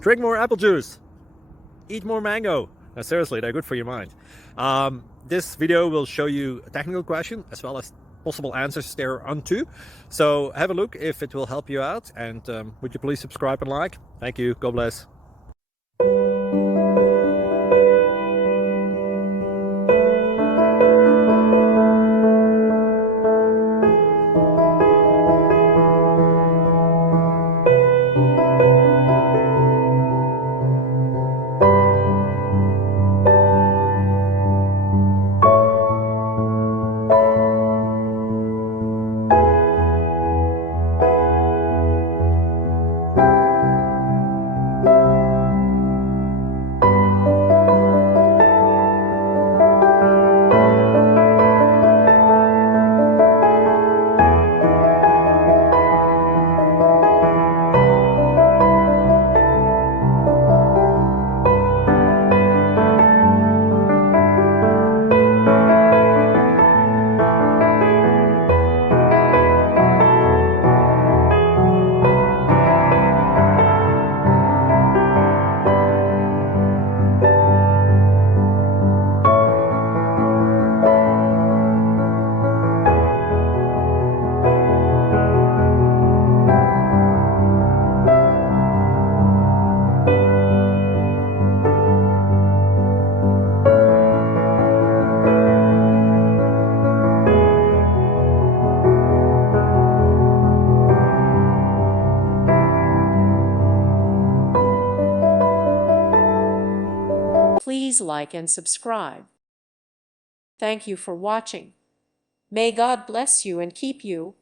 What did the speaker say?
Drink more apple juice. Eat more mango. No, seriously, they're good for your mind. This video will show you a technical question as well as possible answers thereunto. So have a look if it will help you out, and would you please subscribe and like? Thank you. God bless. Please like and subscribe. Thank you for watching. May God bless you and keep you.